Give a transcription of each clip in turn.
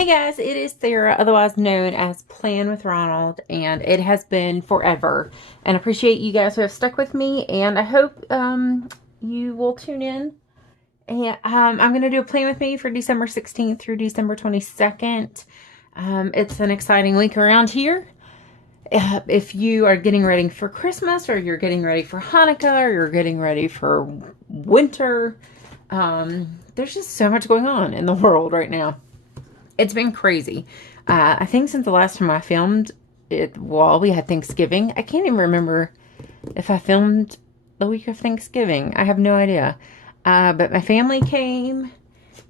Hey guys, it is Sarah, otherwise known as Plan with Ronald, and it has been forever. And I appreciate you guys who have stuck with me, and I hope you will tune in. And I'm going to do a Plan with Me for December 16th through December 22nd. It's an exciting week around here. If you are getting ready for Christmas, or you're getting ready for Hanukkah, or you're getting ready for winter, there's just so much going on in the world right now. It's been crazy. I think since the last time I filmed it, well, we had Thanksgiving. I can't even remember if I filmed the week of Thanksgiving. I have no idea. But my family came,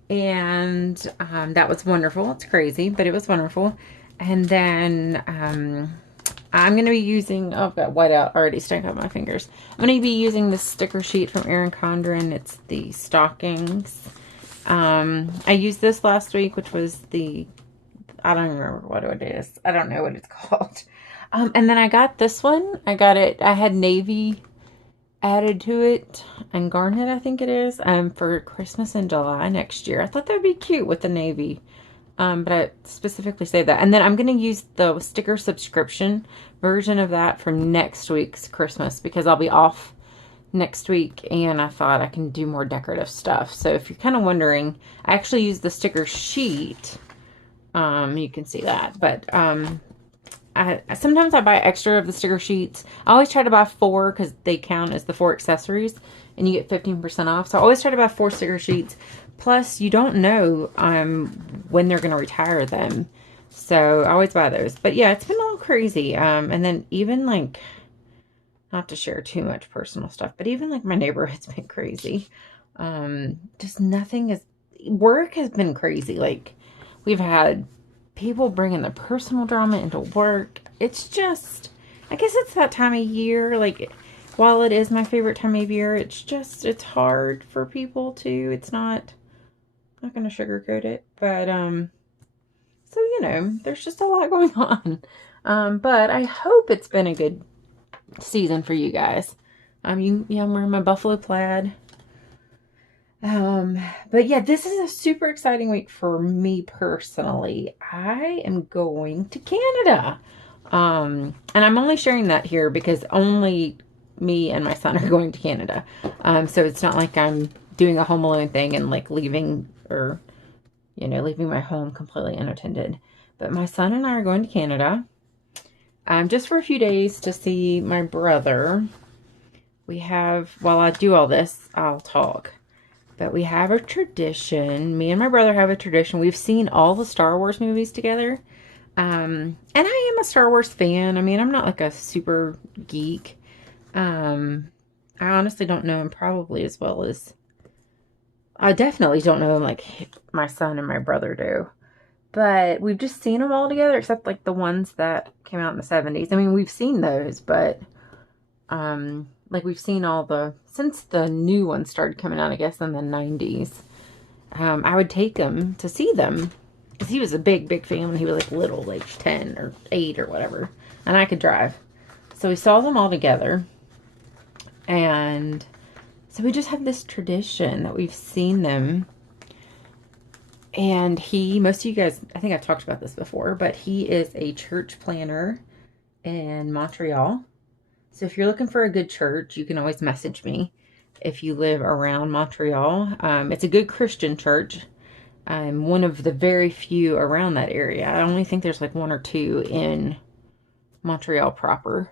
and that was wonderful. It's crazy, but it was wonderful. And then I'm going to be using, oh, I've got whiteout already stuck on my fingers. I'm going to be using this sticker sheet from Erin Condren. It's the stockings. I used this last week, which was I don't remember what it is. I don't know what it's called. And then I got this one. I had navy added to it, and garnet, I think it is, for Christmas in July next year. I thought that would be cute with the navy. But I specifically say that. And then I'm going to use the sticker subscription version of that for next week's Christmas, because I'll be off next week, and I thought I can do more decorative stuff. So if you're kind of wondering, I actually use the sticker sheet. You can see that, but sometimes I buy extra of the sticker sheets. I always try to buy 4 because they count as the 4 accessories, and you get 15% off. So I always try to buy 4 sticker sheets. Plus, you don't know when they're going to retire them, so I always buy those. But yeah, it's been a little crazy. And then even like, not to share too much personal stuff, but even like my neighborhood's been crazy. Just work has been crazy. Like, we've had people bringing their personal drama into work. It's just, I guess it's that time of year. Like, while it is my favorite time of year, it's hard for people to, I'm not going to sugarcoat it, but, so, there's just a lot going on. But I hope it's been a good season for you guys. I'm wearing my buffalo plaid. But yeah, this is a super exciting week for me personally. I am going to Canada. And I'm only sharing that here because only me and my son are going to Canada. So it's not like I'm doing a Home Alone thing and like leaving my home completely unattended. But my son and I are going to Canada. Just for a few days to see my brother. While I do all this, I'll talk. But we have a tradition. Me and my brother have a tradition. We've seen all the Star Wars movies together. And I am a Star Wars fan. I mean, I'm not like a super geek. I honestly don't know him probably as well as... I definitely don't know him like my son and my brother do. But we've just seen them all together, except like the ones that came out in the 70s. I mean, we've seen those, but like we've seen since the new ones started coming out, I guess, in the 90s. I would take him to see them because he was a big, big fan when he was like little, like 10 or 8 or whatever. And I could drive. So we saw them all together. And so we just have this tradition that we've seen them. And most of you guys, I think I've talked about this before, but he is a church planner in Montreal. So if you're looking for a good church, you can always message me if you live around Montreal. It's a good Christian church. I'm one of the very few around that area. I only think there's like 1 or 2 in Montreal proper.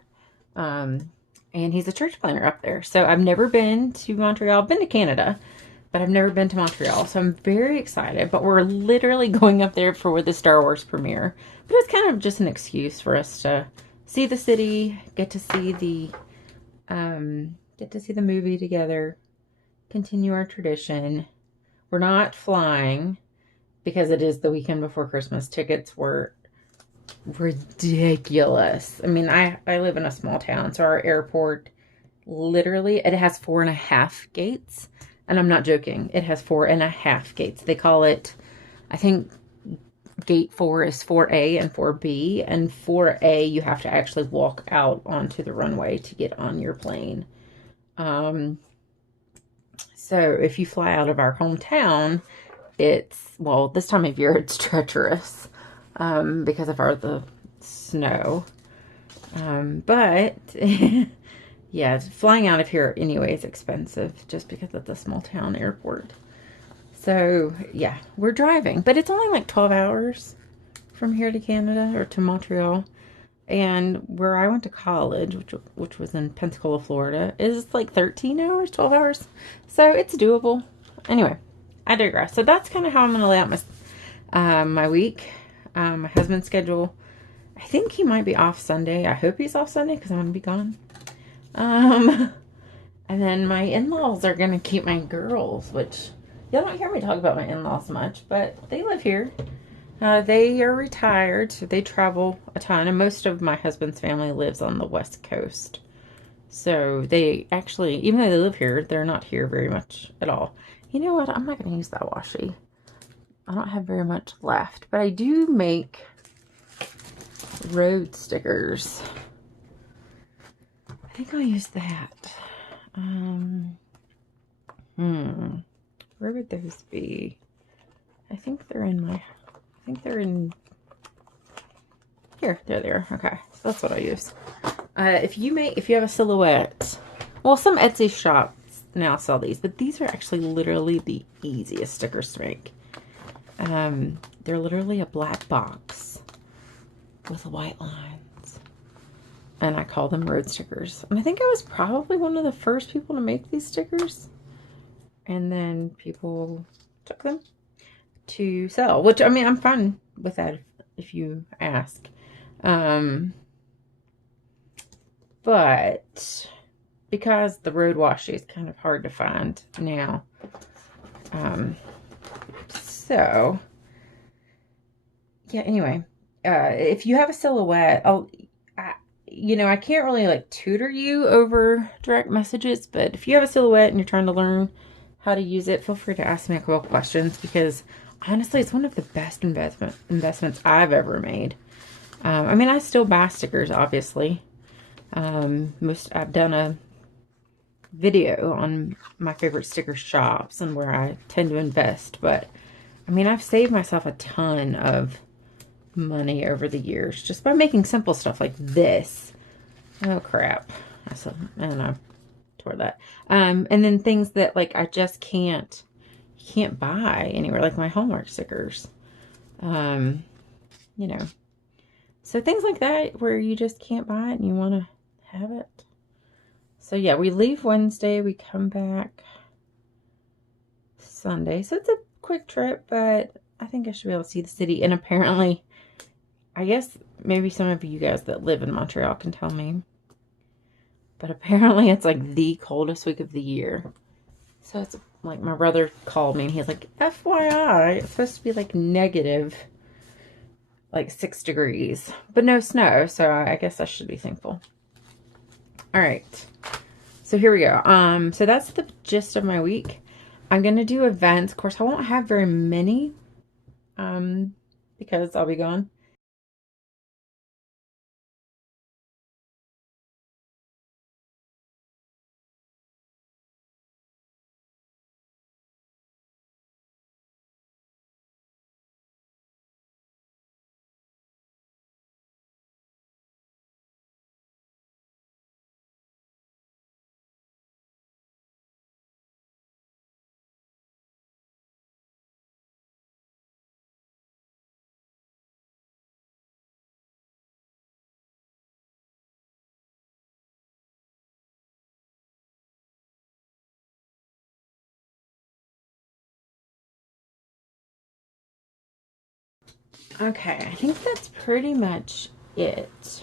And he's a church planner up there. So I've never been to Montreal. I've been to Canada, but I've never been to Montreal, so I'm very excited. But we're literally going up there for the Star Wars premiere. But it's kind of just an excuse for us to see the city, get to see the movie together, continue our tradition. We're not flying because it is the weekend before Christmas. Tickets were ridiculous. I mean, I live in a small town, so our airport literally, it has 4.5 gates. And I'm not joking. It has 4.5 gates. They call it, I think, gate 4 is 4A and 4B. And 4A, you have to actually walk out onto the runway to get on your plane. So if you fly out of our hometown, it's, well, this time of year it's treacherous because of the snow. But yeah, flying out of here anyway is expensive just because of the small town airport. So yeah, we're driving, but it's only like 12 hours from here to Canada or to Montreal. And where I went to college, which was in Pensacola, Florida, is like 13 hours, 12 hours. So it's doable. Anyway, I digress. So that's kind of how I'm going to lay out my week. My husband's schedule. I think he might be off Sunday. I hope he's off Sunday because I'm going to be gone. And then my in-laws are going to keep my girls, which y'all don't hear me talk about my in-laws much, but they live here. They are retired, so they travel a ton, and most of my husband's family lives on the West Coast. So they actually, even though they live here, they're not here very much at all. You know what? I'm not going to use that washi. I don't have very much left, but I do make road stickers. I think I'll use that. Where would those be? I think they're in here. There they are. Okay, so that's what I use. If you have a silhouette, well, some Etsy shops now sell these, but these are actually literally the easiest stickers to make. They're literally a black box with white lines, and I call them road stickers. And I think I was probably one of the first people to make these stickers, and then people took them to sell, which, I mean, I'm fine with that if you ask. But because the road washi is kind of hard to find now, so yeah, anyway, if you have a silhouette, I can't really like tutor you over direct messages, but if you have a silhouette and you're trying to learn how to use it, feel free to ask me a couple questions, because honestly, it's one of the best investments I've ever made. I mean, I still buy stickers, obviously. I've done a video on my favorite sticker shops and where I tend to invest, but I mean, I've saved myself a ton of money over the years just by making simple stuff like this. Oh crap. And I tore that. And then things that like I just can't buy anywhere, like my Hallmark stickers. So things like that where you just can't buy it and you want to have it. So yeah, we leave Wednesday, we come back Sunday. So it's a quick trip, but I think I should be able to see the city. And apparently, I guess maybe some of you guys that live in Montreal can tell me, but apparently it's like the coldest week of the year. So it's like, my brother called me and he's like, FYI, it's supposed to be like negative, like 6 degrees, but no snow. So I guess I should be thankful. All right. So here we go. So that's the gist of my week. I'm going to do events. Of course, I won't have very many, because I'll be gone. Okay, I think that's pretty much it.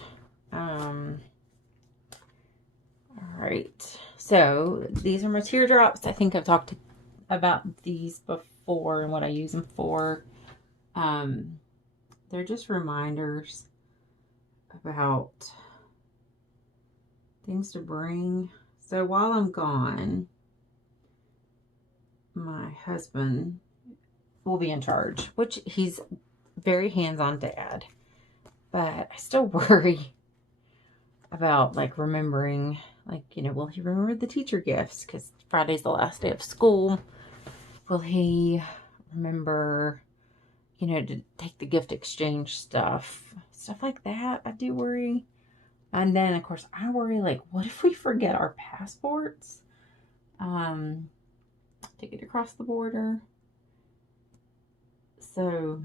All right. So these are my teardrops. I think I've talked about these before and what I use them for. They're just reminders about things to bring. So while I'm gone, my husband will be in charge, which he's very hands-on dad, but I still worry about like remembering, like, will he remember the teacher gifts? Because Friday's the last day of school. Will he remember, you know, to take the gift exchange stuff like that. I do worry. And then, of course, I worry, like, what if we forget our passports to get across the border? So,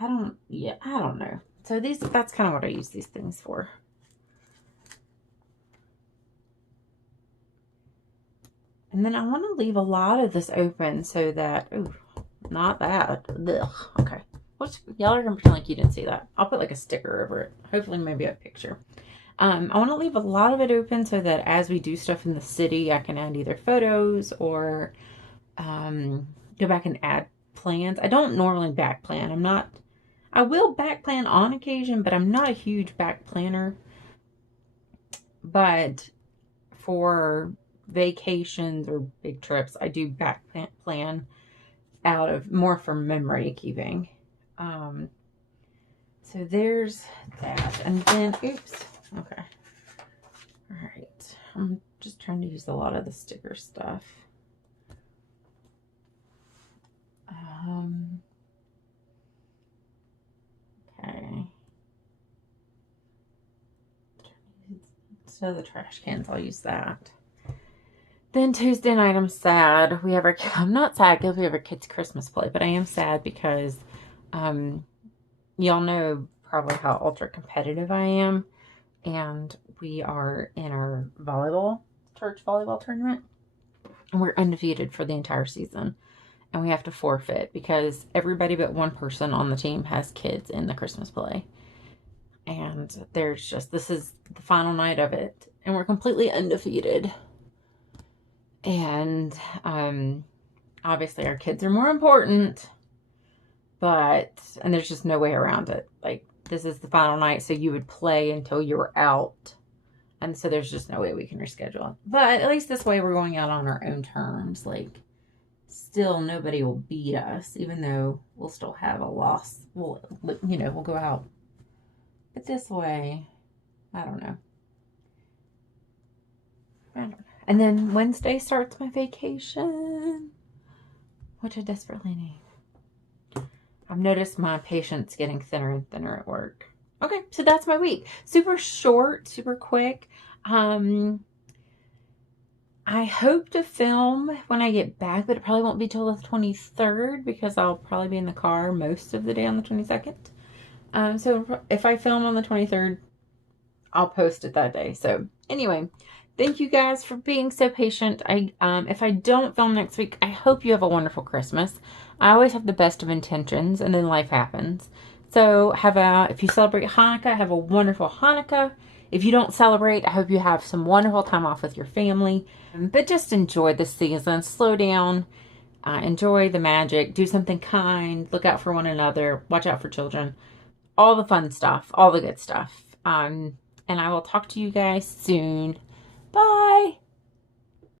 I don't know. So that's kind of what I use these things for. And then I want to leave a lot of this open so that, ooh, not that. Ugh. Okay. Y'all are going to pretend like you didn't see that. I'll put like a sticker over it. Hopefully maybe a picture. I want to leave a lot of it open so that as we do stuff in the city, I can add either photos or go back and add plans. I don't normally back plan. I will back plan on occasion, but I'm not a huge back planner. But for vacations or big trips, I do back plan out of more for memory keeping. So there's that. And then, oops. Okay. All right. I'm just trying to use a lot of the sticker stuff. Okay. So the trash cans, I'll use that. Then Tuesday night, I'm sad. I'm not sad because we have our kids' Christmas play, but I am sad because, y'all know probably how ultra competitive I am. And we are in our church volleyball tournament. And we're undefeated for the entire season. And we have to forfeit because everybody but one person on the team has kids in the Christmas play. And this is the final night of it. And we're completely undefeated. And obviously our kids are more important. And there's just no way around it. Like, this is the final night, so you would play until you were out. And so there's just no way we can reschedule it. But at least this way we're going out on our own terms. Like, still nobody will beat us, even though we'll still have a loss. We'll go out. But this way, I don't know. And then Wednesday starts my vacation, which I desperately need. I've noticed my patience getting thinner and thinner at work. Okay, so that's my week. Super short, super quick. I hope to film when I get back, but it probably won't be till the 23rd because I'll probably be in the car most of the day on the 22nd. So if I film on the 23rd, I'll post it that day. So anyway, thank you guys for being so patient. If I don't film next week, I hope you have a wonderful Christmas. I always have the best of intentions, and then life happens. So if you celebrate Hanukkah, have a wonderful Hanukkah. If you don't celebrate, I hope you have some wonderful time off with your family. But just enjoy the season. Slow down. Enjoy the magic. Do something kind. Look out for one another. Watch out for children. All the fun stuff. All the good stuff. And I will talk to you guys soon. Bye.